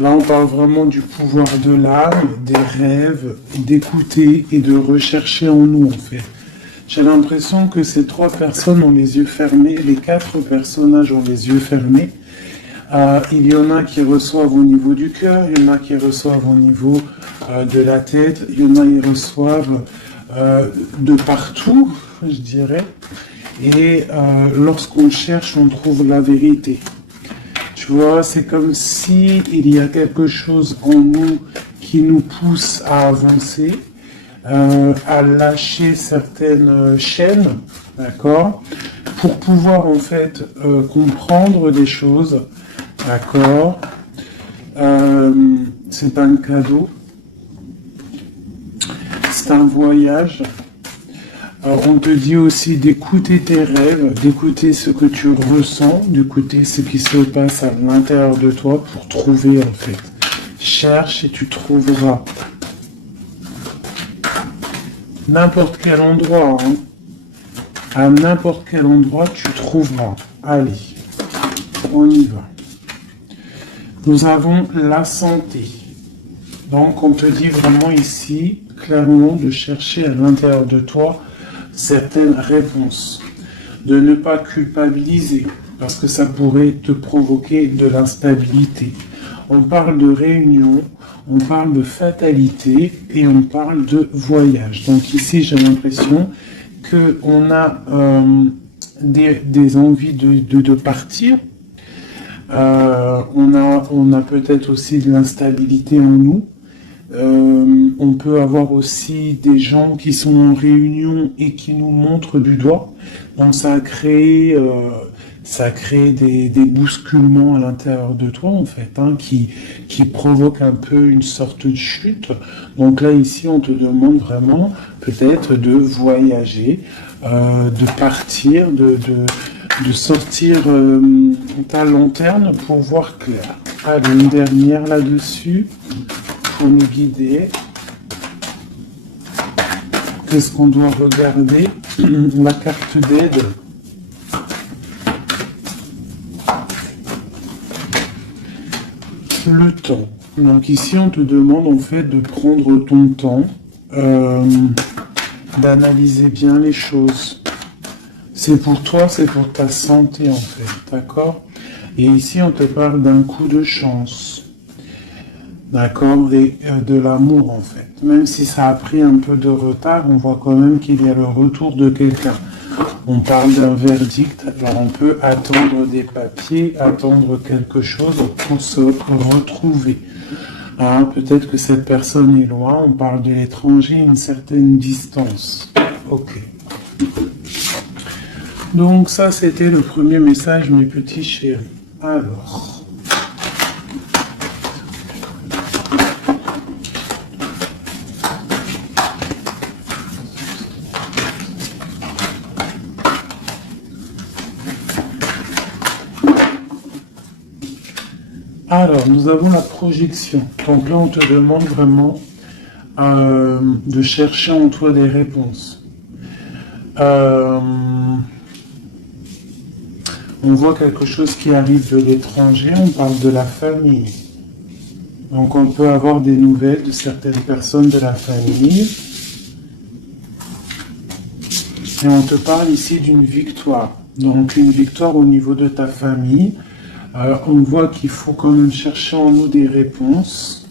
Là, on parle vraiment du pouvoir de l'âme, des rêves, d'écouter et de rechercher en nous, en fait. J'ai l'impression que ces trois personnes ont les yeux fermés, les quatre personnages ont les yeux fermés. Il y en a qui reçoivent au niveau du cœur, il y en a qui reçoivent au niveau de la tête, il y en a qui reçoivent de partout, je dirais. Et lorsqu'on cherche, on trouve la vérité. Tu vois, c'est comme si il y a quelque chose en nous qui nous pousse à avancer, à lâcher certaines chaînes, d'accord, pour pouvoir en fait comprendre les choses, d'accord. C'est un cadeau, c'est un voyage. On te dit aussi d'écouter tes rêves, d'écouter ce que tu ressens, d'écouter ce qui se passe à l'intérieur de toi pour trouver en fait. Cherche et tu trouveras. N'importe quel endroit, hein. À n'importe quel endroit tu trouveras. Allez, on y va. Nous avons la santé. Donc on te dit vraiment ici, clairement, de chercher à l'intérieur de toi certaines réponses, de ne pas culpabiliser, parce que ça pourrait te provoquer de l'instabilité. On parle de réunion, on parle de fatalité et on parle de voyage. Donc ici, j'ai l'impression qu'on a des envies de partir. On a peut-être aussi de l'instabilité en nous. On peut avoir aussi des gens qui sont en réunion et qui nous montrent du doigt. Donc ça a créé des bousculements à l'intérieur de toi en fait, hein, qui provoquent un peu une sorte de chute. Donc là ici on te demande vraiment peut-être de voyager, de partir, de sortir ta lanterne pour voir clair. Allez, une dernière là-dessus. Pour nous guider. Qu'est-ce qu'on doit regarder? La carte d'aide. Le temps. Donc ici, on te demande en fait de prendre ton temps, d'analyser bien les choses. C'est pour toi, c'est pour ta santé en fait, d'accord? Et ici, on te parle d'un coup de chance. D'accord, et de l'amour en fait. Même si ça a pris un peu de retard, on voit quand même qu'il y a le retour de quelqu'un. On parle d'un verdict, alors on peut attendre des papiers, attendre quelque chose pour se retrouver. Hein, peut-être que cette personne est loin, on parle de l'étranger, une certaine distance. Ok. Donc ça, c'était le premier message, mes petits chéris. Alors... Alors, nous avons la projection. Donc là, on te demande vraiment de chercher en toi des réponses. On voit quelque chose qui arrive de l'étranger, on parle de la famille. Donc on peut avoir des nouvelles de certaines personnes de la famille. Et on te parle ici d'une victoire. Donc une victoire au niveau de ta famille. On voit qu'il faut quand même chercher en nous des réponses.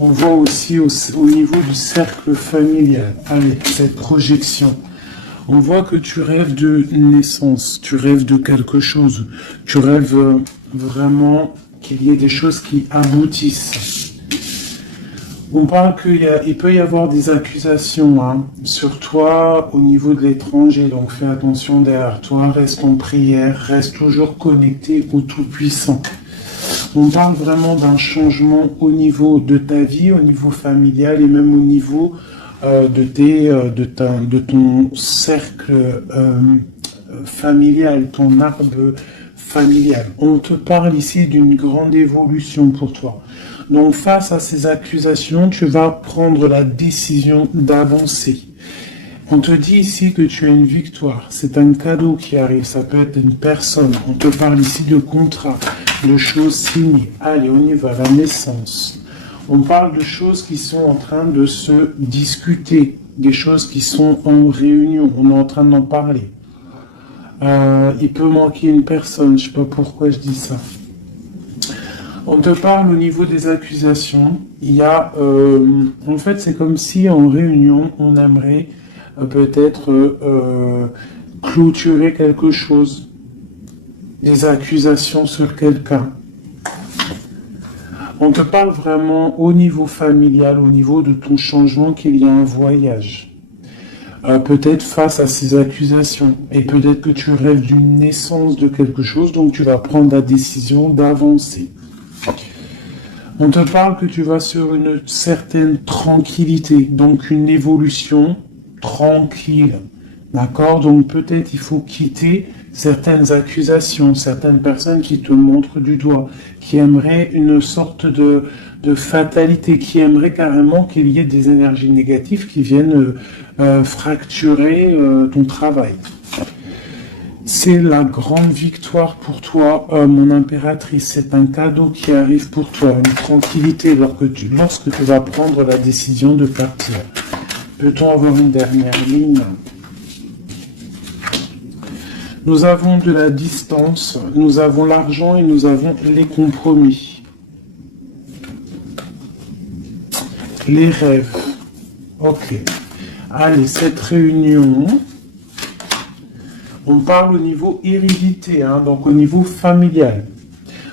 On voit aussi au niveau du cercle familial, avec cette projection. On voit que tu rêves de naissance, tu rêves de quelque chose. Tu rêves vraiment qu'il y ait des choses qui aboutissent. On parle qu'il peut y avoir des accusations sur toi au niveau de l'étranger, donc fais attention derrière toi, reste en prière, reste toujours connecté au Tout-Puissant. On parle vraiment d'un changement au niveau de ta vie, au niveau familial et même au niveau de ton cercle familial, ton arbre familial. On te parle ici d'une grande évolution pour toi. Donc face à ces accusations, tu vas prendre la décision d'avancer. On te dit ici que tu as une victoire. C'est un cadeau qui arrive. Ça peut être une personne. On te parle ici de contrat. de choses signées. Allez, on y va, la naissance. On parle de choses qui sont en train de se discuter, des choses qui sont en réunion, on est en train d'en parler. Il peut manquer une personne, je ne sais pas pourquoi je dis ça. On te parle au niveau des accusations. Il y a, en fait, c'est comme si en réunion, on aimerait peut-être clôturer quelque chose, des accusations sur quelqu'un. On te parle vraiment au niveau familial, au niveau de ton changement, qu'il y a un voyage. Peut-être face à ces accusations. Et peut-être que tu rêves d'une naissance de quelque chose, donc tu vas prendre la décision d'avancer. On te parle que tu vas sur une certaine tranquillité, donc une évolution tranquille. D'accord? Donc peut-être il faut quitter certaines accusations, certaines personnes qui te montrent du doigt, qui aimeraient une sorte de fatalité, qui aimeraient carrément qu'il y ait des énergies négatives qui viennent fracturer ton travail. C'est la grande victoire pour toi, mon impératrice. C'est un cadeau qui arrive pour toi, une tranquillité lorsque tu vas prendre la décision de partir. Peut-on avoir une dernière ligne ? Nous avons de la distance, nous avons l'argent et nous avons les compromis. Les rêves. Ok. Allez, cette réunion, on parle au niveau hérédité, donc au niveau familial.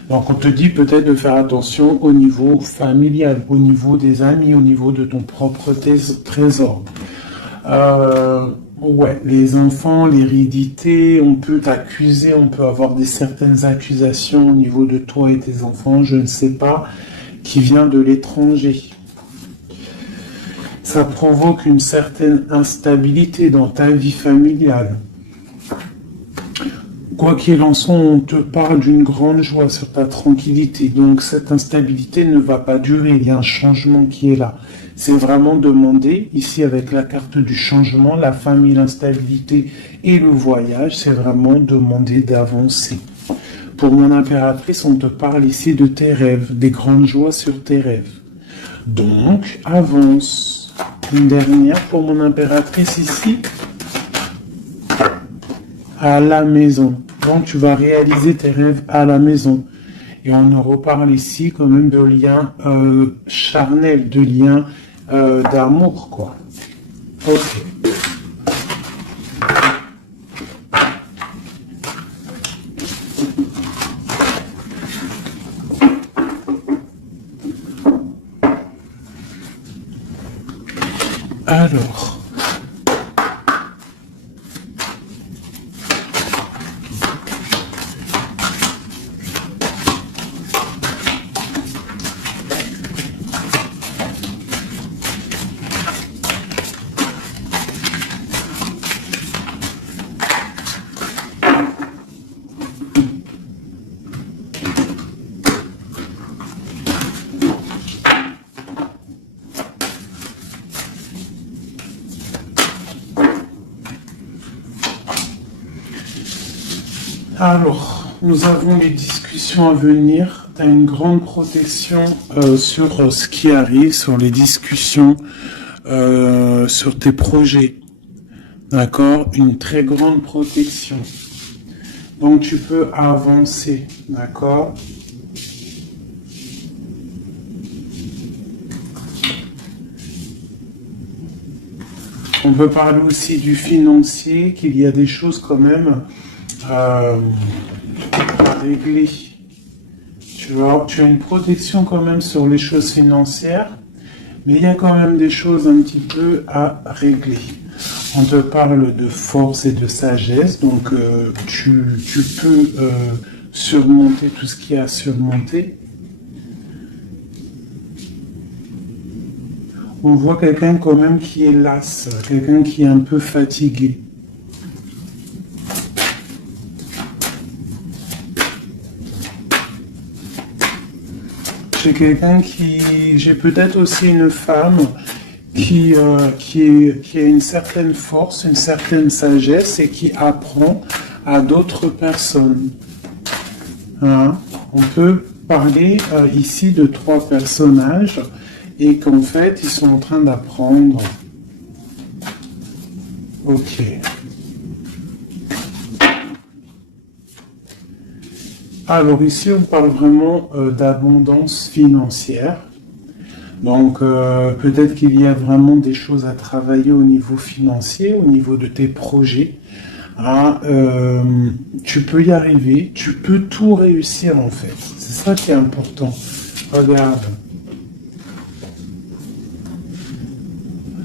Donc on te dit peut-être de faire attention au niveau familial, au niveau des amis, au niveau de ton propre trésor. Ouais, les enfants, l'hérédité, on peut t'accuser, on peut avoir certaines accusations au niveau de toi et tes enfants, je ne sais pas, qui vient de l'étranger. Ça provoque une certaine instabilité dans ta vie familiale. Quoi qu'il en soit, on te parle d'une grande joie sur ta tranquillité. Donc cette instabilité ne va pas durer, il y a un changement qui est là. C'est vraiment demander, ici avec la carte du changement, la famille, l'instabilité et le voyage, c'est vraiment demander d'avancer. Pour mon impératrice, on te parle ici de tes rêves, des grandes joies sur tes rêves. Donc, avance. Une dernière pour mon impératrice ici, à la maison. Donc, tu vas réaliser tes rêves à la maison. Et on nous reparle ici quand même de liens charnels, de liens d'amour, quoi. Ok. Alors... Alors, nous avons les discussions à venir. Tu as une grande protection sur ce qui arrive, sur les discussions, sur tes projets. D'accord? Une très grande protection. Donc, tu peux avancer. D'accord? On peut parler aussi du financier, qu'il y a des choses quand même à régler. Tu vois, tu as une protection quand même sur les choses financières, mais il y a quand même des choses un petit peu à régler. On te parle de force et de sagesse, donc tu peux surmonter tout ce qu'il y a à surmonter. On voit quelqu'un quand même qui est las, quelqu'un qui est un peu fatigué. J'ai peut-être aussi une femme qui a une certaine force, une certaine sagesse et qui apprend à d'autres personnes. On peut parler ici de 3 personnages et qu'en fait, ils sont en train d'apprendre. Ok. Alors ici, on parle vraiment d'abondance financière. Donc peut-être qu'il y a vraiment des choses à travailler au niveau financier, au niveau de tes projets. Ah, tu peux y arriver, tu peux tout réussir en fait. C'est ça qui est important. Regarde.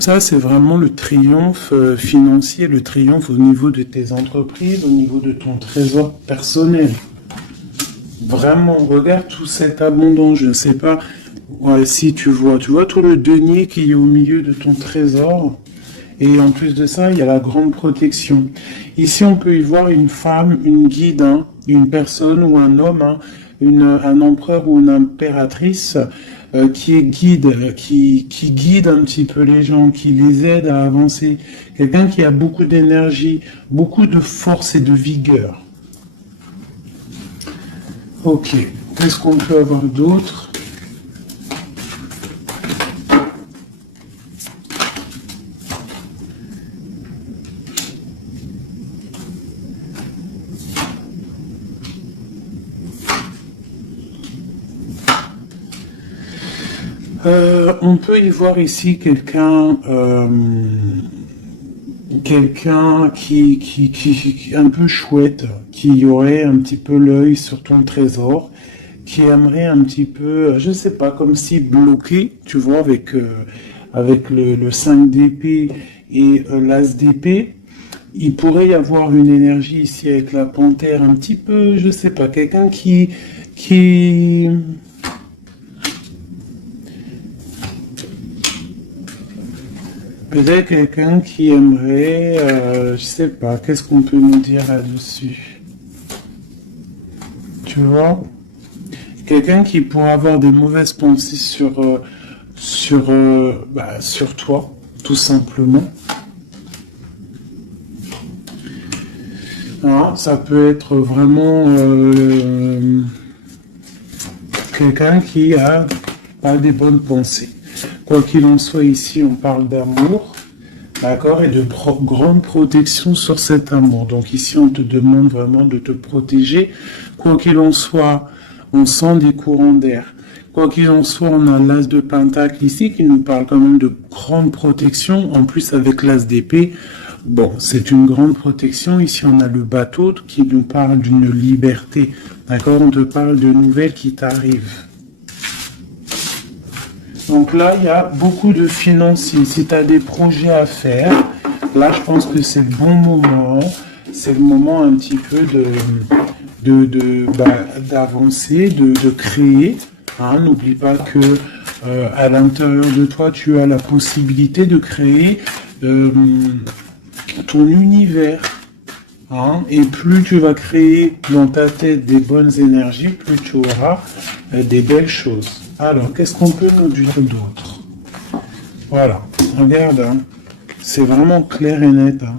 Ça, c'est vraiment le triomphe financier, le triomphe au niveau de tes entreprises, au niveau de ton trésor personnel. Vraiment, regarde tout cet abondance. Je ne sais pas si tu vois tout le denier qui est au milieu de ton trésor. Et en plus de ça, il y a la grande protection. Ici, on peut y voir une femme, une guide, hein, une personne ou un homme, hein, un empereur ou une impératrice qui est guide, qui guide un petit peu les gens, qui les aide à avancer. Quelqu'un qui a beaucoup d'énergie, beaucoup de force et de vigueur. Ok, qu'est-ce qu'on peut avoir d'autre ? On peut y voir ici quelqu'un qui un peu chouette, qui aurait un petit peu l'œil sur ton trésor, qui aimerait un petit peu, je sais pas, comme si bloqué, tu vois, avec le 5 d'épée et l'as d'épée. Il pourrait y avoir une énergie ici avec la panthère, un petit peu, je sais pas, quelqu'un qui peut-être quelqu'un qui aimerait, je sais pas, qu'est-ce qu'on peut nous dire là-dessus? Tu vois? Quelqu'un qui pourrait avoir des mauvaises pensées sur toi, tout simplement. Alors, ça peut être vraiment quelqu'un qui a pas des bonnes pensées. Quoi qu'il en soit, ici, on parle d'amour, d'accord, et de grande protection sur cet amour. Donc ici, on te demande vraiment de te protéger. Quoi qu'il en soit, on sent des courants d'air. Quoi qu'il en soit, on a l'as de pentacle ici qui nous parle quand même de grande protection. En plus, avec l'as d'épée, bon, c'est une grande protection. Ici, on a le bateau qui nous parle d'une liberté. D'accord, on te parle de nouvelles qui t'arrivent. Donc là, il y a beaucoup de financiers. Si tu as des projets à faire, là, je pense que c'est le bon moment. C'est le moment un petit peu d'avancer, de créer. Hein, n'oublie pas que à l'intérieur de toi, tu as la possibilité de créer ton univers. Hein, et plus tu vas créer dans ta tête des bonnes énergies, plus tu auras des belles choses. Alors, qu'est-ce qu'on peut nous dire d'autre? Voilà, regarde, hein, c'est vraiment clair et net. Hein.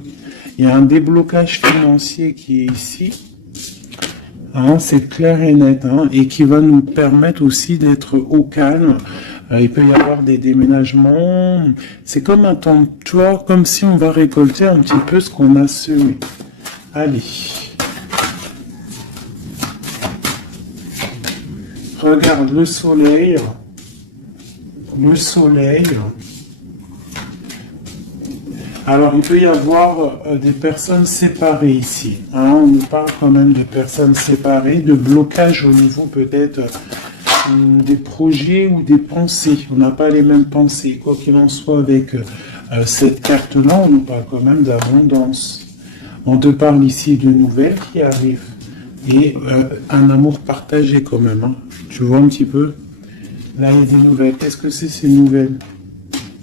Il y a un déblocage financier qui est ici. Hein, c'est clair et net, hein, et qui va nous permettre aussi d'être au calme. Il peut y avoir des déménagements. C'est comme un temps, tu vois, comme si on va récolter un petit peu ce qu'on a semé. Allez. Regarde le soleil. Le soleil. Alors, il peut y avoir des personnes séparées ici. Hein, on nous parle quand même de personnes séparées, de blocage au niveau peut-être des projets ou des pensées. On n'a pas les mêmes pensées. Quoi qu'il en soit, avec cette carte-là, on nous parle quand même d'abondance. On te parle ici de nouvelles qui arrivent. Et un amour partagé quand même. Hein. Tu vois un petit peu? Là, il y a des nouvelles. Qu'est-ce que c'est ces nouvelles?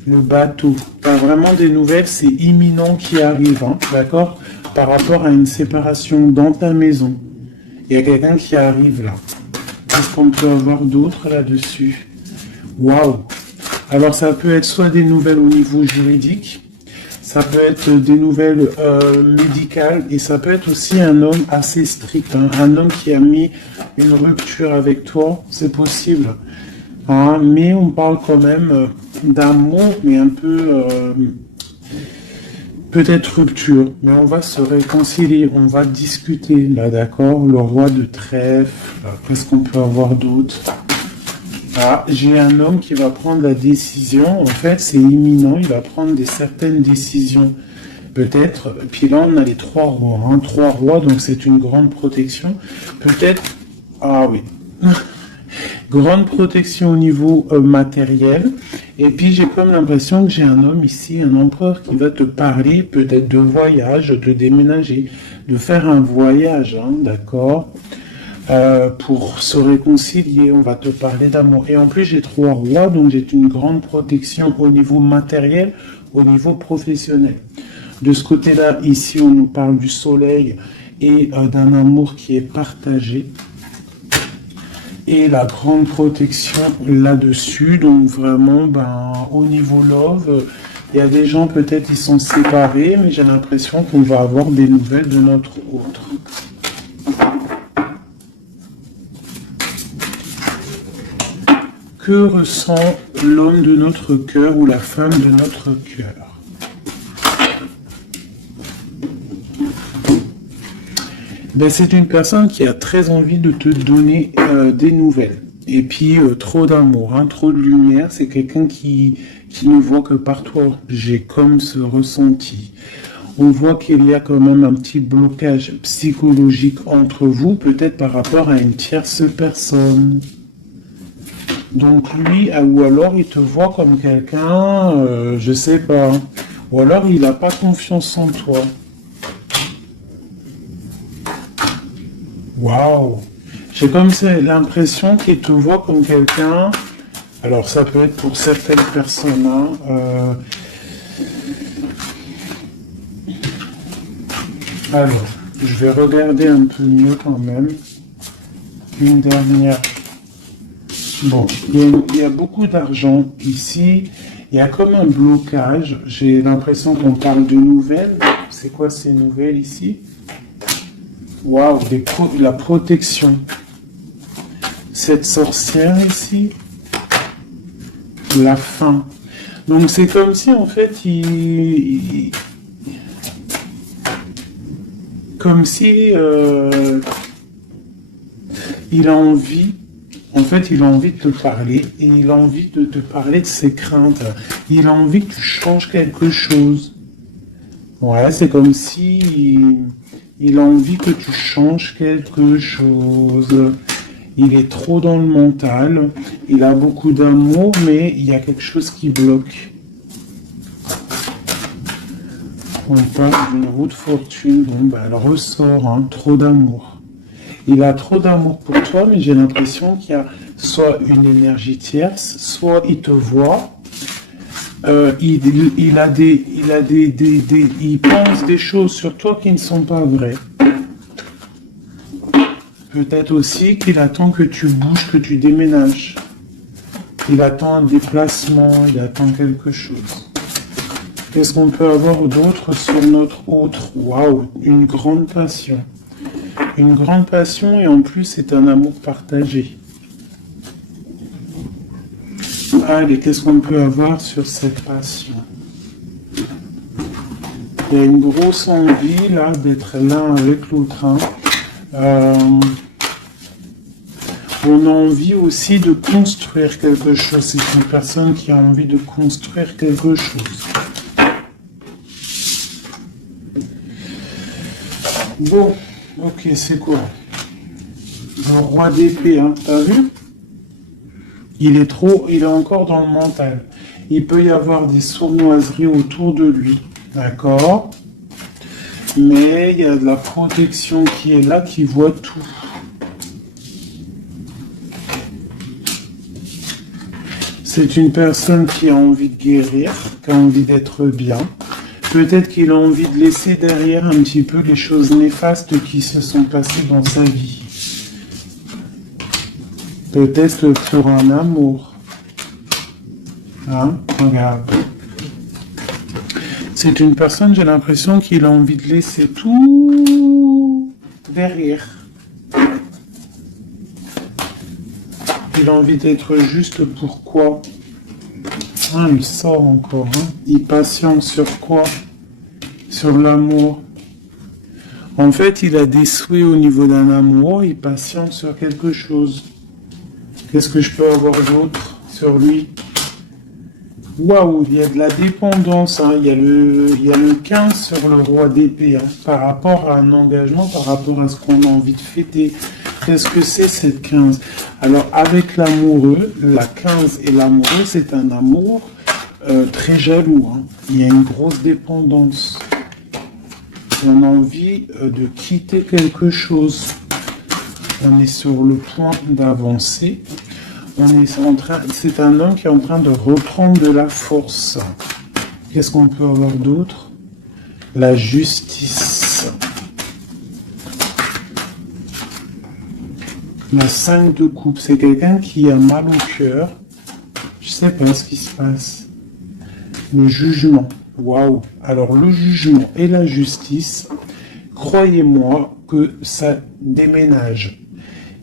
Le bateau. Pas vraiment des nouvelles, c'est imminent qui arrive. Hein, d'accord? Par rapport à une séparation dans ta maison. Il y a quelqu'un qui arrive là. Qu'est-ce qu'on peut avoir d'autre là-dessus? Waouh! Alors, ça peut être soit des nouvelles au niveau juridique. Ça peut être des nouvelles médicales et ça peut être aussi un homme assez strict, hein, un homme qui a mis une rupture avec toi, c'est possible. Hein, mais on parle quand même d'amour, mais un peu peut-être rupture. Mais on va se réconcilier, on va discuter là, d'accord? Le roi de trèfle, qu'est-ce qu'on peut avoir d'autre? Ah, j'ai un homme qui va prendre la décision. En fait, c'est imminent. Il va prendre certaines décisions. Peut-être. Puis là, on a les trois rois. Hein, trois rois, donc c'est une grande protection. Peut-être. Ah oui. Grande protection au niveau matériel. Et puis, j'ai comme l'impression que j'ai un homme ici, un empereur, qui va te parler peut-être de voyage, de déménager, de faire un voyage. Hein, d'accord? Pour se réconcilier, on va te parler d'amour. Et en plus, j'ai trois rois, donc j'ai une grande protection au niveau matériel, au niveau professionnel. De ce côté-là, ici, on nous parle du soleil et d'un amour qui est partagé. Et la grande protection là-dessus, donc vraiment, au niveau love, il y a des gens, peut-être, ils sont séparés, mais j'ai l'impression qu'on va avoir des nouvelles de notre autre. Que ressent l'homme de notre cœur ou la femme de notre cœur? C'est une personne qui a très envie de te donner des nouvelles. Et puis, trop d'amour, hein, trop de lumière. C'est quelqu'un qui ne voit que par toi. J'ai comme ce ressenti. On voit qu'il y a quand même un petit blocage psychologique entre vous, peut-être par rapport à une tierce personne. Donc lui, ou alors il te voit comme quelqu'un, je sais pas, ou alors il n'a pas confiance en toi. Waouh! J'ai comme l'impression qu'il te voit comme quelqu'un, alors ça peut être pour certaines personnes, hein, alors, je vais regarder un peu mieux quand même, une dernière. Bon, il y a beaucoup d'argent ici. Il y a comme un blocage. J'ai l'impression qu'on parle de nouvelles. C'est quoi ces nouvelles ici? Waouh, la protection. Cette sorcière ici. La fin. Donc c'est comme si en fait comme si il a envie. En fait, il a envie de te parler et il a envie de te parler de ses craintes. Il a envie que tu changes quelque chose. Ouais, c'est comme si il a envie que tu changes quelque chose. Il est trop dans le mental. Il a beaucoup d'amour, mais il y a quelque chose qui bloque. On parle d'une roue de fortune. Bon, elle ressort, hein, trop d'amour. Il a trop d'amour pour toi, mais j'ai l'impression qu'il y a soit une énergie tierce, soit il te voit, il pense des choses sur toi qui ne sont pas vraies. Peut-être aussi qu'il attend que tu bouges, que tu déménages. Il attend un déplacement, il attend quelque chose. Qu'est-ce qu'on peut avoir d'autre sur notre autre? Waouh, une grande passion. Une grande passion et en plus c'est un amour partagé. Allez, qu'est-ce qu'on peut avoir sur cette passion? Il y a une grosse envie là d'être l'un avec l'autre. Hein. On a envie aussi de construire quelque chose. C'est une personne qui a envie de construire quelque chose. Bon. Ok, c'est quoi? Le roi d'épée, hein, t'as vu? Il est encore dans le mental. Il peut y avoir des sournoiseries autour de lui, d'accord? Mais il y a de la protection qui est là, qui voit tout. C'est une personne qui a envie de guérir, qui a envie d'être bien. Peut-être qu'il a envie de laisser derrière un petit peu les choses néfastes qui se sont passées dans sa vie. Peut-être pour un amour. Hein? Regarde. C'est une personne, j'ai l'impression qu'il a envie de laisser tout derrière. Il a envie d'être juste pour quoi? Ah, il sort encore. Hein. Il patiente sur quoi? Sur l'amour. En fait, il a des souhaits au niveau d'un amour. Il patiente sur quelque chose. Qu'est-ce que je peux avoir d'autre sur lui? Waouh, il y a de la dépendance. Hein. Il y a le 15 sur le roi d'épée. Hein, par rapport à un engagement, par rapport à ce qu'on a envie de fêter. Qu'est-ce que c'est cette 15? Alors, avec l'amoureux, la 15 et l'amoureux, c'est un amour très jaloux. Hein. Il y a une grosse dépendance. On a envie de quitter quelque chose. On est sur le point d'avancer. C'est un homme qui est en train de reprendre de la force. Qu'est-ce qu'on peut avoir d'autre? La justice. La 5 de coupe, c'est quelqu'un qui a mal au cœur. Je sais pas ce qui se passe. Le jugement. Waouh. Alors le jugement et la justice, croyez-moi que ça déménage.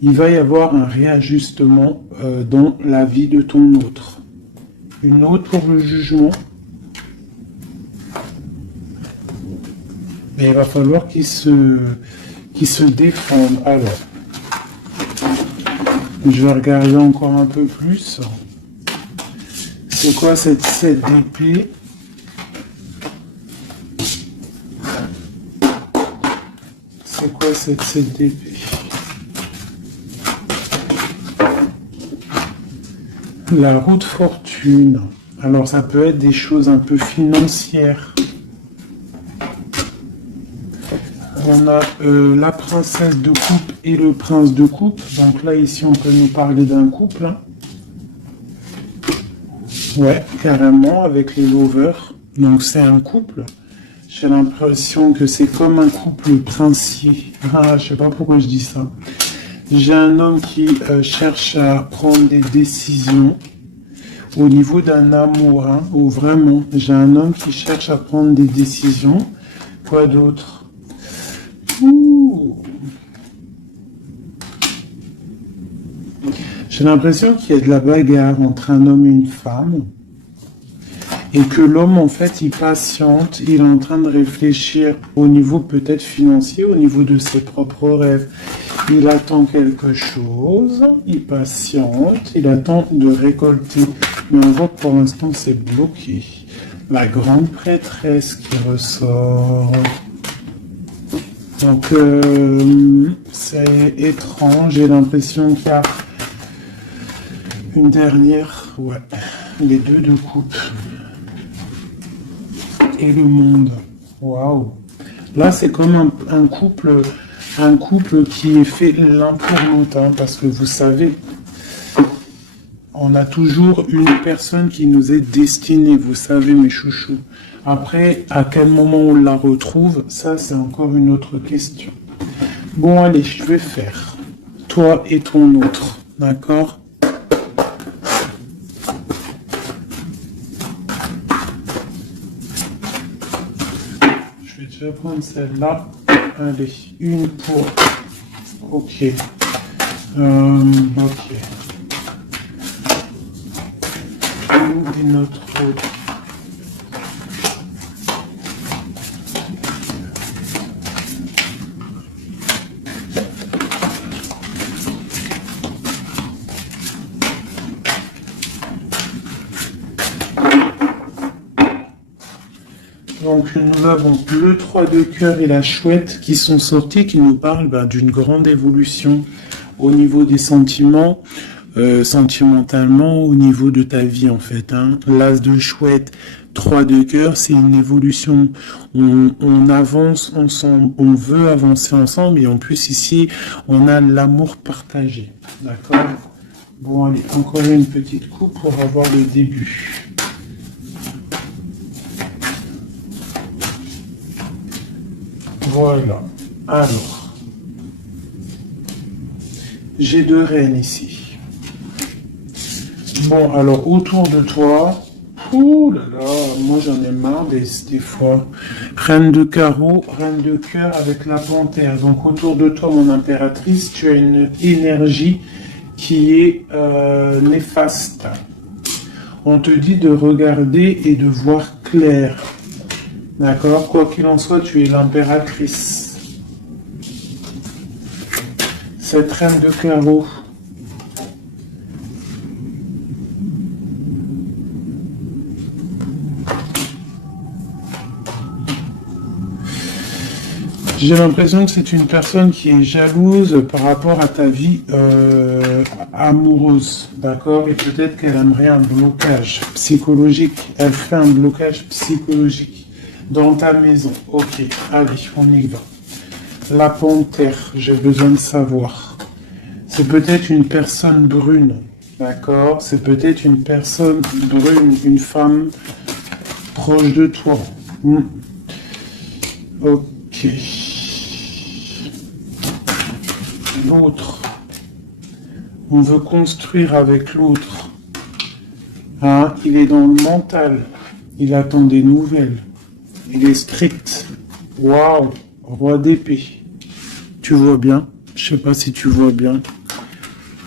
Il va y avoir un réajustement dans la vie de ton autre. Une autre pour le jugement. Mais il va falloir qu'il se défende. Alors, je vais regarder encore un peu plus. C'est quoi cette 7 d'épée? C'est quoi cette 7 d'épée? La roue de fortune. Alors ça peut être des choses un peu financières. On a la princesse de coupe et le prince de coupe. Donc là ici on peut nous parler d'un couple. Hein. Ouais, carrément avec les lovers. Donc c'est un couple. J'ai l'impression que c'est comme un couple princier. Ah, je sais pas pourquoi je dis ça. J'ai un homme qui cherche à prendre des décisions au niveau d'un amour, hein, ou vraiment, j'ai un homme qui cherche à prendre des décisions. Quoi d'autre? J'ai l'impression qu'il y a de la bagarre entre un homme et une femme. Et que l'homme, en fait, il patiente, il est en train de réfléchir au niveau peut-être financier, au niveau de ses propres rêves. Il attend quelque chose, il patiente, il attend de récolter. Mais on voit que pour l'instant, c'est bloqué. La grande prêtresse qui ressort. Donc, c'est étrange. J'ai l'impression qu'il y a une dernière, ouais, les deux de coupe. Et le monde. Waouh. Là, c'est comme un couple qui est fait l'un pour l'autre, hein, parce que vous savez, on a toujours une personne qui nous est destinée, vous savez, mes chouchous. Après, à quel moment on la retrouve, ça, c'est encore une autre question. Bon, allez, je vais faire toi et ton autre, d'accord? Je vais prendre celle-là. Allez, une pour... Ok. Ok. Et notre autre. Donc nous avons le 3 de cœur et la chouette qui sont sortis, qui nous parlent d'une grande évolution au niveau des sentiments, sentimentalement, au niveau de ta vie en fait. Hein. L'as de chouette, 3 de cœur, c'est une évolution. On avance ensemble, on veut avancer ensemble et en plus ici, on a l'amour partagé. D'accord? Bon, allez, encore une petite coupe pour avoir le début. Voilà. Alors, j'ai 2 reines ici. Bon, alors autour de toi, Ouh là là, moi j'en ai marre des fois. Reine de carreau, reine de cœur avec la panthère. Donc autour de toi, mon impératrice, tu as une énergie qui est néfaste. On te dit de regarder et de voir clair. D'accord? Quoi qu'il en soit, tu es l'impératrice. Cette reine de carreau. J'ai l'impression que c'est une personne qui est jalouse par rapport à ta vie amoureuse, d'accord? Et peut-être qu'elle aimerait un blocage psychologique. Elle fait un blocage psychologique dans ta maison. Ok, allez, on y va. La panthère, j'ai besoin de savoir. C'est peut-être une personne brune, d'accord? C'est peut-être une personne brune, une femme proche de toi. Ok. L'autre. On veut construire avec l'autre. Hein? Il est dans le mental. Il attend des nouvelles. Il est strict. Waouh! Roi d'épée. Tu vois bien? Je sais pas si tu vois bien.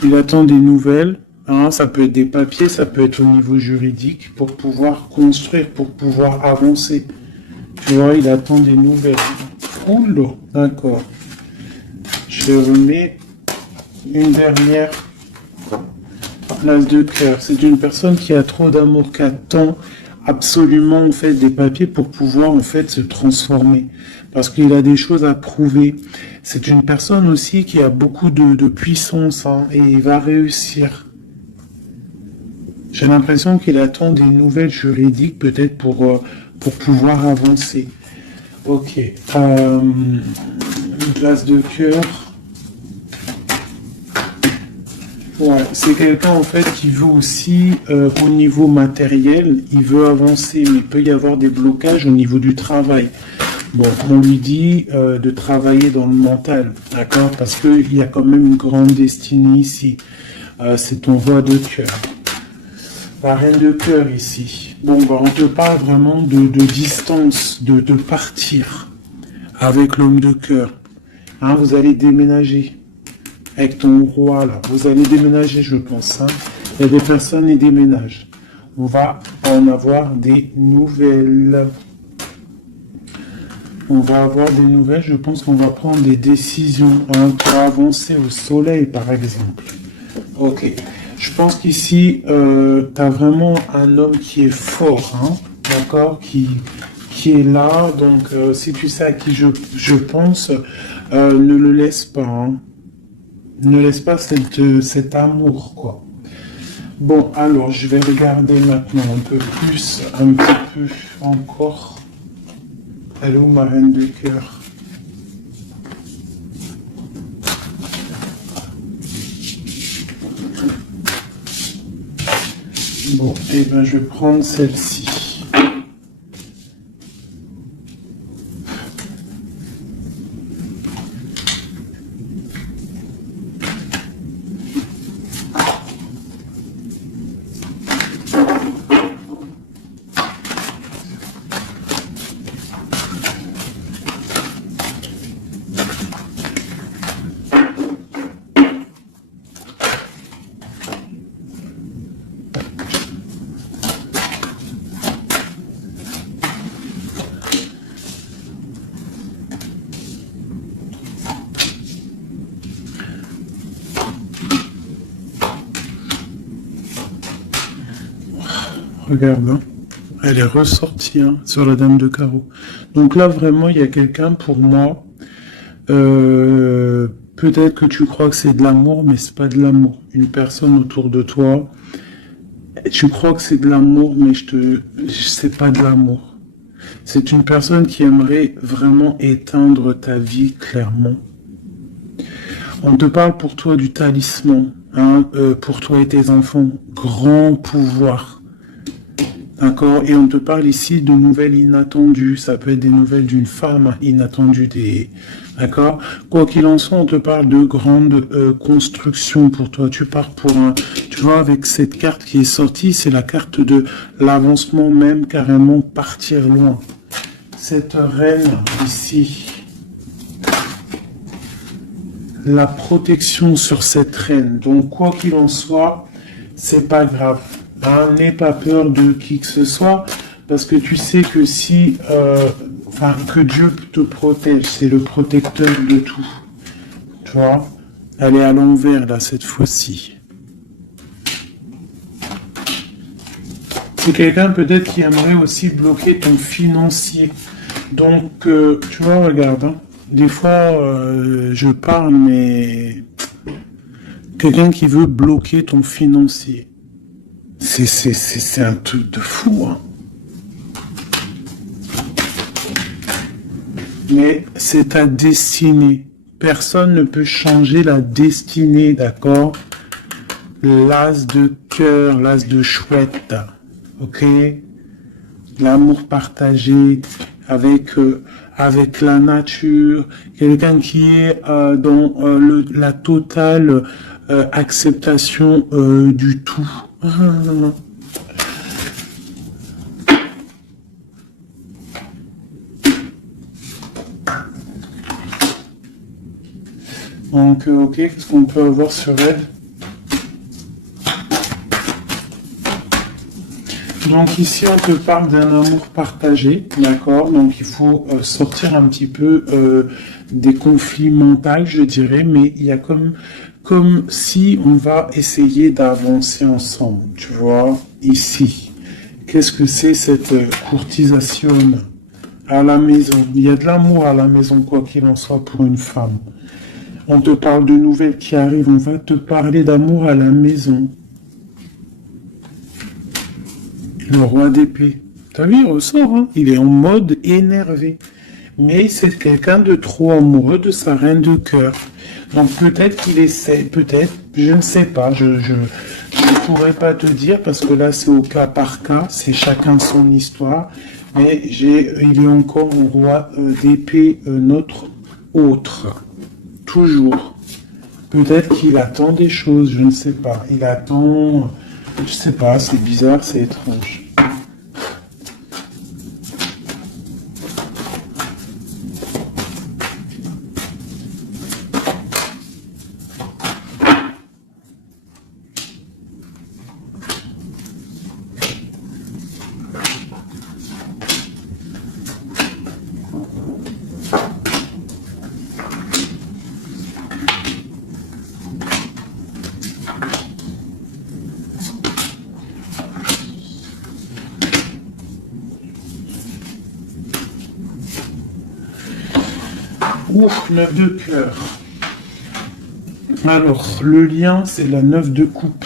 Il attend des nouvelles. Hein? Ça peut être des papiers, ça peut être au niveau juridique pour pouvoir construire, pour pouvoir avancer. Tu vois, il attend des nouvelles. Oula, d'accord. Je remets une dernière place de cœur. C'est une personne qui a trop d'amour, qui attend absolument en fait des papiers pour pouvoir en fait se transformer. Parce qu'il a des choses à prouver. C'est une personne aussi qui a beaucoup de puissance hein, et il va réussir. J'ai l'impression qu'il attend des nouvelles juridiques peut-être pour pouvoir avancer. Ok. Une place de cœur. Ouais, c'est quelqu'un en fait qui veut aussi au niveau matériel, il veut avancer, mais il peut y avoir des blocages au niveau du travail. Bon, on lui dit de travailler dans le mental, d'accord? Parce qu'il y a quand même une grande destinée ici. C'est ton roi de cœur. La reine de cœur ici. Bon, bah, on te parle vraiment de distance, de partir avec l'homme de cœur. Hein, vous allez déménager. Avec ton roi là, vous allez déménager je pense. Hein. Il y a des personnes qui déménagent. On va en avoir des nouvelles. On va avoir des nouvelles, je pense qu'on va prendre des décisions hein, pour avancer au soleil par exemple. Ok. Je pense qu'ici, tu as vraiment un homme qui est fort, hein, d'accord, qui est là. Donc si tu sais à qui je pense, ne le laisse pas. Hein. Ne laisse pas cet amour, quoi. Bon, alors, je vais regarder maintenant un peu plus, un petit peu encore. Elle est où, ma reine de cœur? Bon, et ben, je vais prendre celle-ci. Regarde, hein. Elle est ressortie hein, sur la dame de carreau. Donc là, vraiment, il y a quelqu'un pour moi. Peut-être que tu crois que c'est de l'amour, mais c'est pas de l'amour. Une personne autour de toi, tu crois que c'est de l'amour, mais c'est pas de l'amour. C'est une personne qui aimerait vraiment éteindre ta vie clairement. On te parle pour toi du talisman, hein, pour toi et tes enfants. Grand pouvoir. D'accord? Et on te parle ici de nouvelles inattendues. Ça peut être des nouvelles d'une femme inattendue. D'accord? Quoi qu'il en soit, on te parle de grandes constructions pour toi. Tu pars vois, avec cette carte qui est sortie, c'est la carte de l'avancement même, carrément partir loin. Cette reine ici, la protection sur cette reine. Donc, quoi qu'il en soit, c'est pas grave. Hein, n'aie pas peur de qui que ce soit, parce que tu sais que si, que Dieu te protège, c'est le protecteur de tout. Tu vois, elle est à l'envers là cette fois-ci. C'est quelqu'un peut-être qui aimerait aussi bloquer ton financier. Donc, tu vois, regarde, hein, des fois, je parle, mais quelqu'un qui veut bloquer ton financier. C'est un truc de fou, hein. Mais c'est ta destinée. Personne ne peut changer la destinée, d'accord? L'as de cœur, l'as de chouette, ok? L'amour partagé avec la nature, quelqu'un qui est dans la totale acceptation du tout. Donc, ok, qu'est-ce qu'on peut avoir sur elle? Donc ici, on te parle d'un amour partagé, d'accord? Donc il faut sortir un petit peu des conflits mentaux, je dirais, mais il y a comme si on va essayer d'avancer ensemble, tu vois, ici. Qu'est-ce que c'est cette courtisation à la maison? Il y a de l'amour à la maison, quoi qu'il en soit, pour une femme. On te parle de nouvelles qui arrivent, on va te parler d'amour à la maison. Le roi d'épée. T'as vu, il ressort, hein? Il est en mode énervé. Mais c'est quelqu'un de trop amoureux de sa reine de cœur. Donc peut-être qu'il essaie, peut-être, je ne sais pas, je ne pourrais pas te dire parce que là c'est au cas par cas, c'est chacun son histoire. Mais il est encore au roi d'épée, notre autre. Toujours. Peut-être qu'il attend des choses, je ne sais pas. Il attend, je sais pas, c'est bizarre, c'est étrange. Ouf, 9 de cœur. Alors, le lien, c'est la 9 de coupe.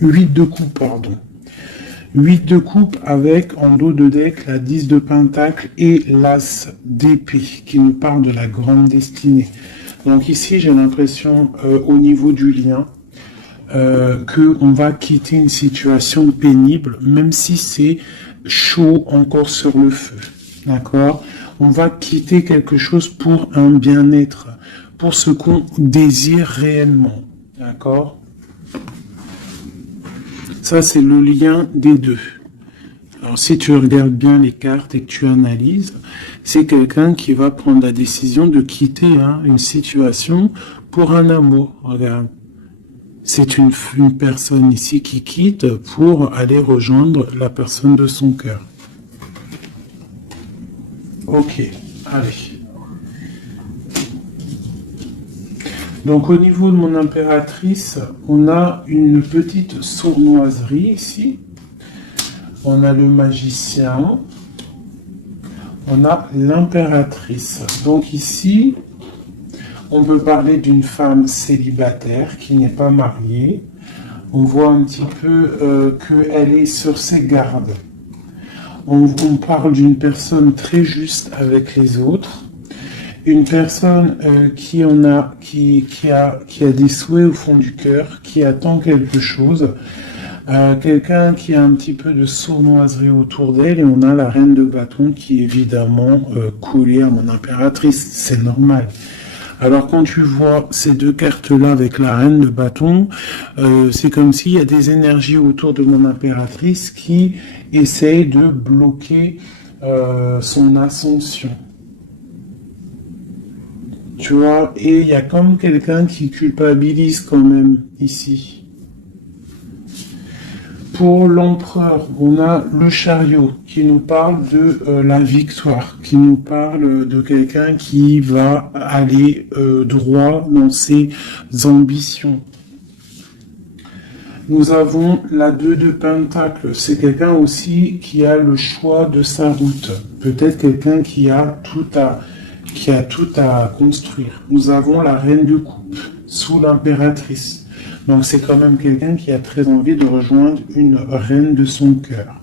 8 de coupe, pardon. 8 de coupe avec, en dos de deck, la 10 de pentacle et l'as d'épée, qui nous parle de la grande destinée. Donc ici, j'ai l'impression, au niveau du lien, qu'on va quitter une situation pénible, même si c'est chaud encore sur le feu. D'accord? On va quitter quelque chose pour un bien-être, pour ce qu'on désire réellement. D'accord? Ça, c'est le lien des deux. Alors, si tu regardes bien les cartes et que tu analyses, c'est quelqu'un qui va prendre la décision de quitter une situation pour un amour. Regarde. C'est une personne ici qui quitte pour aller rejoindre la personne de son cœur. Ok, allez. Donc au niveau de mon impératrice, on a une petite sournoiserie ici. On a le magicien. On a l'impératrice. Donc ici, on peut parler d'une femme célibataire qui n'est pas mariée. On voit un petit peu qu'elle est sur ses gardes. On parle d'une personne très juste avec les autres, une personne qui a des souhaits au fond du cœur, qui attend quelque chose, quelqu'un qui a un petit peu de sournoiserie autour d'elle, et on a la reine de bâton qui est évidemment collée à mon impératrice, c'est normal. Alors quand tu vois ces deux cartes-là avec la reine de bâton, c'est comme s'il y a des énergies autour de mon impératrice qui essayent de bloquer son ascension. Tu vois, et il y a comme quelqu'un qui culpabilise quand même ici. Pour l'empereur, on a le chariot qui nous parle de la victoire, qui nous parle de quelqu'un qui va aller droit dans ses ambitions. Nous avons la 2 de Pentacle. C'est quelqu'un aussi qui a le choix de sa route. Peut-être quelqu'un qui a tout à construire. Nous avons la Reine de Coupe sous l'impératrice. Donc c'est quand même quelqu'un qui a très envie de rejoindre une reine de son cœur.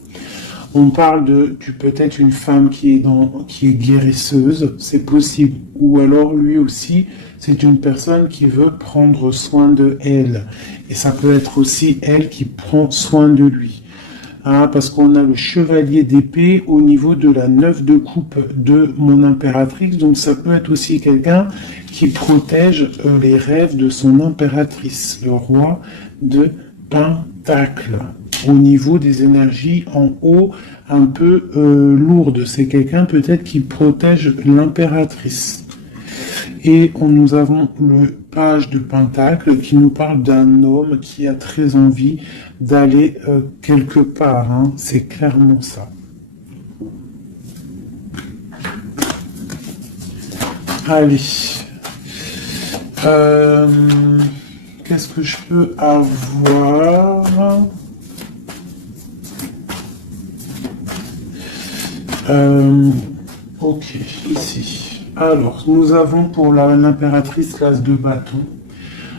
On parle de peut-être une femme qui est guérisseuse, c'est possible. Ou alors lui aussi, c'est une personne qui veut prendre soin de elle. Et ça peut être aussi elle qui prend soin de lui. Hein, parce qu'on a le chevalier d'épée au niveau de la 9 de coupe de mon impératrice. Donc ça peut être aussi quelqu'un qui protège les rêves de son impératrice, le roi de Pentacle. Au niveau des énergies en haut, un peu lourdes. C'est quelqu'un peut-être qui protège l'impératrice. Et nous avons le page de Pentacle qui nous parle d'un homme qui a très envie d'aller quelque part. Hein. C'est clairement ça. Allez. Qu'est-ce que je peux avoir? Ok, ici. Alors, nous avons pour l'impératrice l'as de bâton.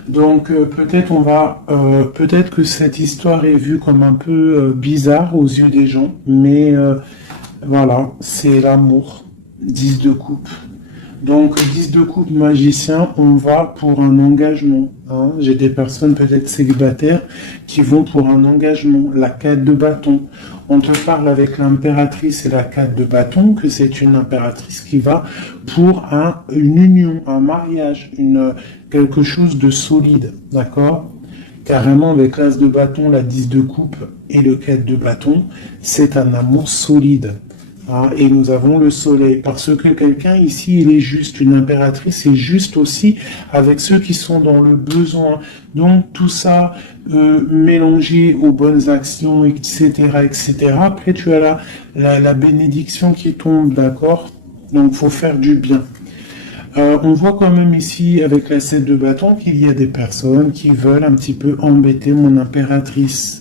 Donc, peut-être que cette histoire est vue comme un peu bizarre aux yeux des gens, mais voilà, c'est l'amour. 10 de coupe. Donc, 10 de coupe magicien, on va pour un engagement. Hein. J'ai des personnes peut-être célibataires qui vont pour un engagement. La 4 de bâton. On te parle avec l'impératrice et la 4 de bâton que c'est une impératrice qui va pour une union, un mariage, quelque chose de solide. D'accord ? Carrément, avec l'as de bâton, la 10 de coupe et le 4 de bâton, c'est un amour solide. Ah, et nous avons le soleil, parce que quelqu'un ici, il est juste, une impératrice est juste aussi avec ceux qui sont dans le besoin. Donc tout ça mélangé aux bonnes actions, etc., etc. Après, tu as la bénédiction qui tombe, d'accord? Donc faut faire du bien. On voit quand même ici, avec la 7 de bâton, qu'il y a des personnes qui veulent un petit peu embêter mon impératrice.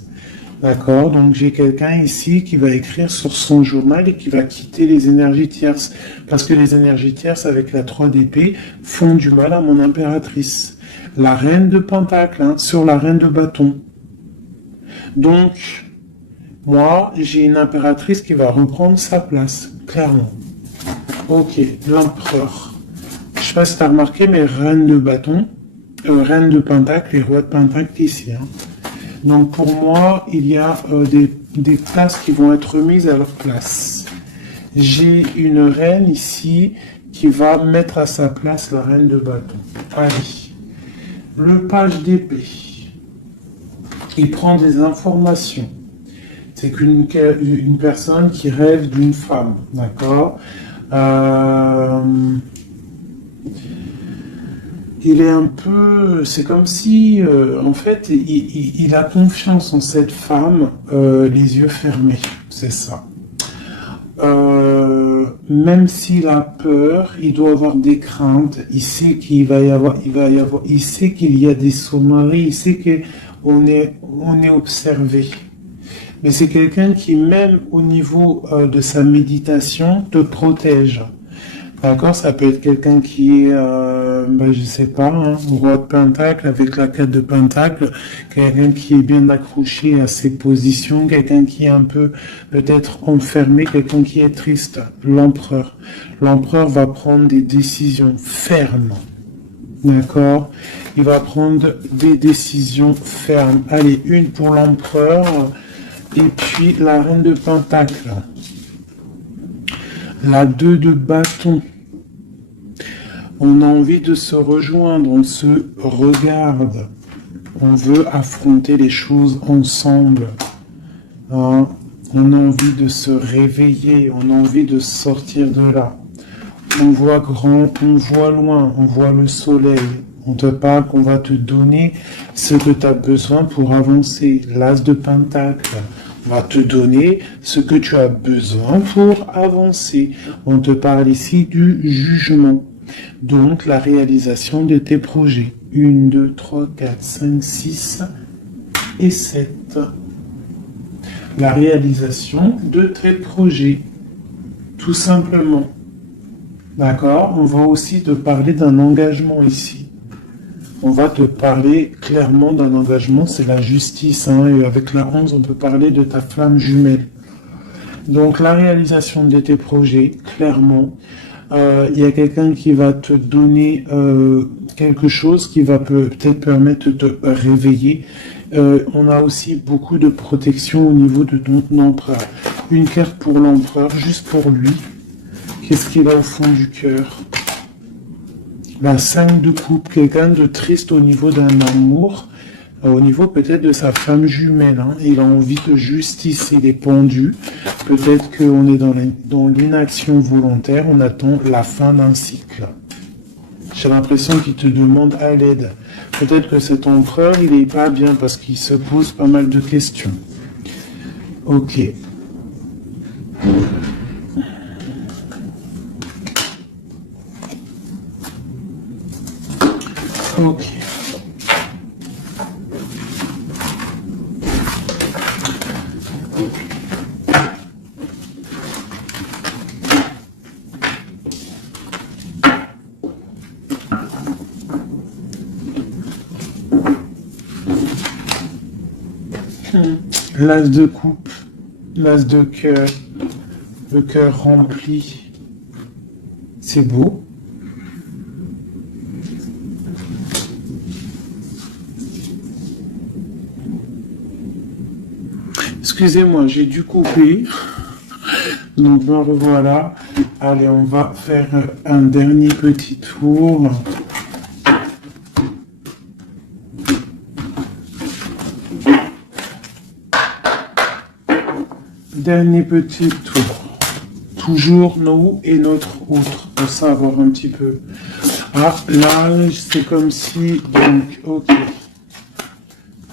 D'accord, donc j'ai quelqu'un ici qui va écrire sur son journal et qui va quitter les énergies tierces. Parce que les énergies tierces avec la 3 d'épée font du mal à mon impératrice. La reine de pentacle, hein, sur la reine de bâton. Donc, moi, j'ai une impératrice qui va reprendre sa place, clairement. Ok, l'empereur. Je sais pas si tu as remarqué, mais reine de bâton, reine de pentacle et roi de pentacle ici, hein. Donc pour moi, il y a des places qui vont être mises à leur place. J'ai une reine ici qui va mettre à sa place la reine de bâton. Allez. Le page d'épée. Il prend des informations. C'est une personne qui rêve d'une femme. D'accord ? Il est un peu, c'est comme si, en fait, il a confiance en cette femme, les yeux fermés, c'est ça. Même s'il a peur, il doit avoir des craintes. Il sait il sait qu'il y a des sauvageries, il sait qu'on est observé. Mais c'est quelqu'un qui, même au niveau de sa méditation, te protège. D'accord, ça peut être quelqu'un qui est, je sais pas, hein, roi de pentacle avec la 4 de pentacle, quelqu'un qui est bien accroché à ses positions, quelqu'un qui est un peu peut-être enfermé, quelqu'un qui est triste. L'empereur. L'empereur va prendre des décisions fermes. D'accord, il va prendre des décisions fermes. Allez, une pour l'empereur et puis la reine de pentacle. La 2 de bâton. On a envie de se rejoindre, on se regarde. On veut affronter les choses ensemble. Hein? On a envie de se réveiller, on a envie de sortir de là. On voit grand, on voit loin, on voit le soleil. On te parle qu'on va te donner ce que tu as besoin pour avancer. L'as de Pentacle. On va te donner ce que tu as besoin pour avancer. On te parle ici du jugement. Donc, la réalisation de tes projets. 1, 2, 3, 4, 5, 6 et 7. La réalisation de tes projets. Tout simplement. D'accord? On va aussi te parler d'un engagement ici. On va te parler clairement d'un engagement, c'est la justice. Hein, et avec la 11, on peut parler de ta flamme jumelle. Donc, la réalisation de tes projets, clairement. Il y a quelqu'un qui va te donner quelque chose qui va peut-être permettre de te réveiller. On a aussi beaucoup de protection au niveau de ton empereur. Une carte pour l'empereur, juste pour lui. Qu'est-ce qu'il a au fond du cœur? La 5 de coupe, quelqu'un de triste au niveau d'un amour, au niveau peut-être de sa femme jumelle. Hein. Il a envie de justice, il est pendu. Peut-être qu'on est dans l'inaction volontaire, on attend la fin d'un cycle. J'ai l'impression qu'il te demande à l'aide. Peut-être que cet empereur, il n'est pas bien parce qu'il se pose pas mal de questions. Ok. Ok. L'as de coupe, l'as de cœur, le cœur rempli. C'est beau. Excusez-moi, j'ai dû couper. Donc me revoilà. Allez, on va faire un dernier petit tour. Dernier petit tour. Toujours nous et notre autre. Pour savoir un petit peu. Ah, là, c'est comme si... Donc, ok.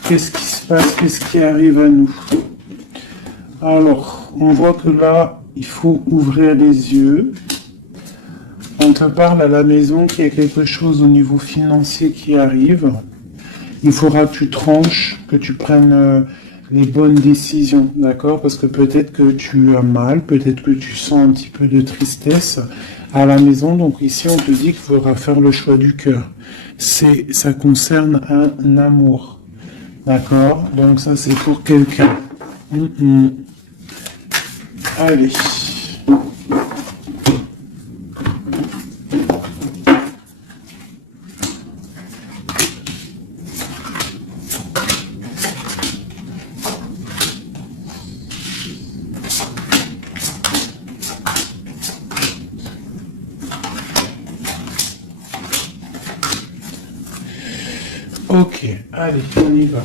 Qu'est-ce qui se passe? Qu'est-ce qui arrive à nous? Alors, on voit que là, il faut ouvrir les yeux. On te parle à la maison qu'il y a quelque chose au niveau financier qui arrive. Il faudra que tu tranches, que tu prennes les bonnes décisions, d'accord? Parce que peut-être que tu as mal, peut-être que tu sens un petit peu de tristesse à la maison. Donc ici, on te dit qu'il faudra faire le choix du cœur. Ça concerne un amour, d'accord? Donc ça, c'est pour quelqu'un. Allez. Ok, allez, on y va.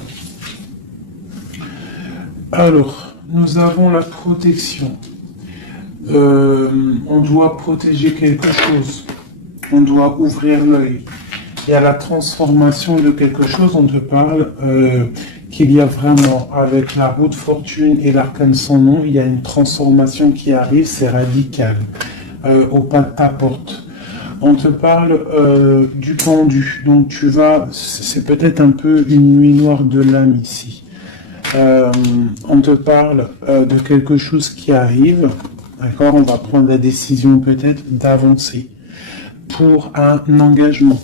Alors, nous avons la protection. On doit protéger quelque chose. On doit ouvrir l'œil. Il y a la transformation de quelque chose. On te parle qu'il y a vraiment, avec la roue de fortune et l'arcane sans nom, il y a une transformation qui arrive, c'est radical, au pas de ta porte. On te parle du pendu, donc tu vas, c'est peut-être un peu une nuit noire de l'âme ici. On te parle de quelque chose qui arrive, d'accord? On va prendre la décision peut-être d'avancer pour un engagement,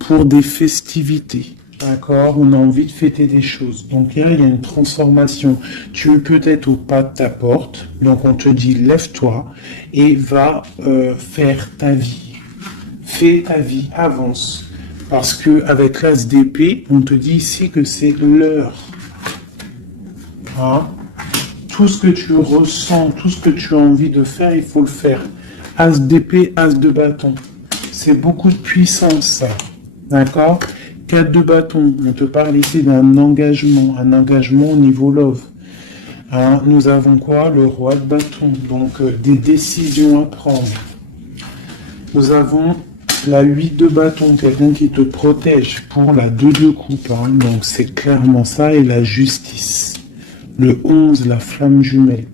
pour des festivités, d'accord? On a envie de fêter des choses. Donc là, il y a une transformation. Tu es peut-être au pas de ta porte, donc on te dit lève-toi et va faire ta vie. Fais ta vie, avance. Parce que avec l'as d'épée, on te dit ici que c'est l'heure. Hein? Tout ce que tu ressens, tout ce que tu as envie de faire, il faut le faire. As d'épée, as de bâton. c'est beaucoup de puissance, ça. D'accord? 4 de bâton, on te parle ici d'un engagement, un engagement au niveau love. Hein, nous avons quoi? Le roi de bâton, donc des décisions à prendre. Nous avons la 8 de bâton, quelqu'un qui te protège pour la 2 de coupe. Hein, donc c'est clairement ça, et la justice. Le 11, la flamme jumelle.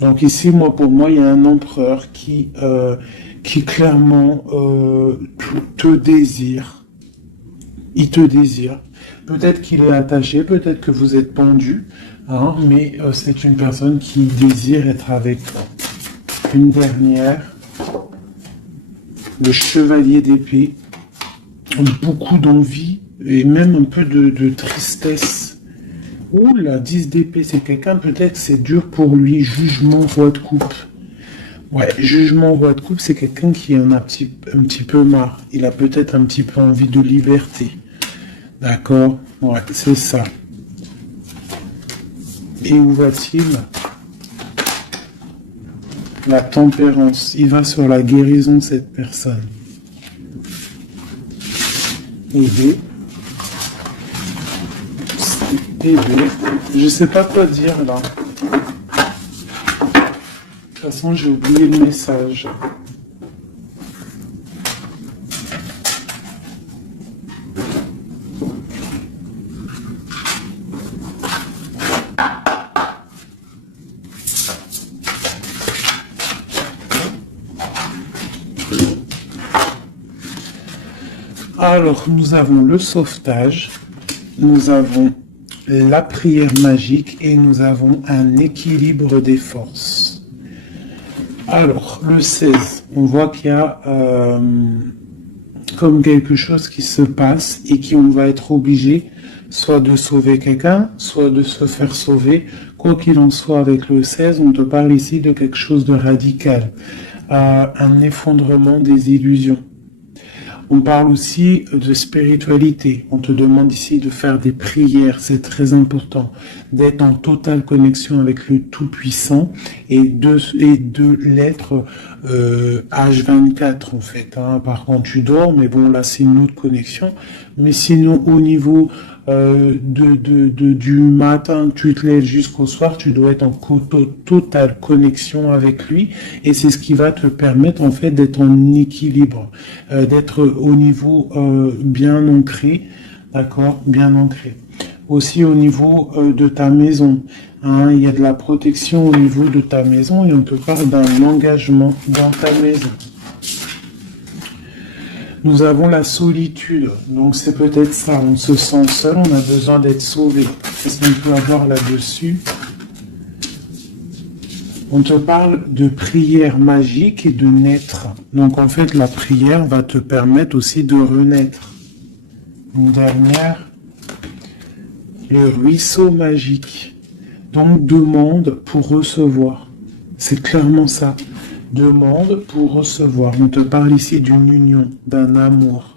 Donc ici, pour moi, il y a un empereur qui clairement te désire. Il te désire. Peut-être qu'il est attaché, peut-être que vous êtes pendu, hein, mais c'est une personne qui désire être avec toi. Une dernière, le chevalier d'épée, beaucoup d'envie et même un peu de tristesse. Ouh, la 10 d'épée, c'est quelqu'un, peut-être c'est dur pour lui, jugement, roi de coupe. Ouais, jugement, roi de coupe, c'est quelqu'un qui en a un petit peu marre. Il a peut-être un petit peu envie de liberté. D'accord? Ouais, c'est ça. Et où va-t-il? La tempérance. Il va sur la guérison de cette personne. Aider. Aider. Je sais pas quoi dire là. De toute façon, j'ai oublié le message. Alors, nous avons le sauvetage, nous avons la prière magique et nous avons un équilibre des forces. Alors, le 16, on voit qu'il y a comme quelque chose qui se passe et qu'on va être obligé soit de sauver quelqu'un, soit de se faire sauver. Quoi qu'il en soit, avec le 16, on te parle ici de quelque chose de radical, un effondrement des illusions. On parle aussi de spiritualité. On te demande ici de faire des prières, c'est très important, d'être en totale connexion avec le Tout-Puissant et de l'être H24 en fait. Hein. Par contre, tu dors, mais bon, là c'est une autre connexion. Mais sinon, au niveau du matin, tu te lèves jusqu'au soir, tu dois être en totale connexion avec lui, et c'est ce qui va te permettre en fait d'être en équilibre, d'être au niveau bien ancré, d'accord, bien ancré. Aussi au niveau de ta maison, hein, il y a de la protection au niveau de ta maison et on te parle d'un engagement dans ta maison. Nous avons la solitude, donc c'est peut-être ça, on se sent seul, on a besoin d'être sauvé. Qu'est-ce qu'on peut avoir là-dessus? On te parle de prière magique et de naître. Donc en fait, la prière va te permettre aussi de renaître. Une dernière, le ruisseau magique. Donc demande pour recevoir. C'est clairement ça. Demande pour recevoir. On te parle ici d'une union, d'un amour.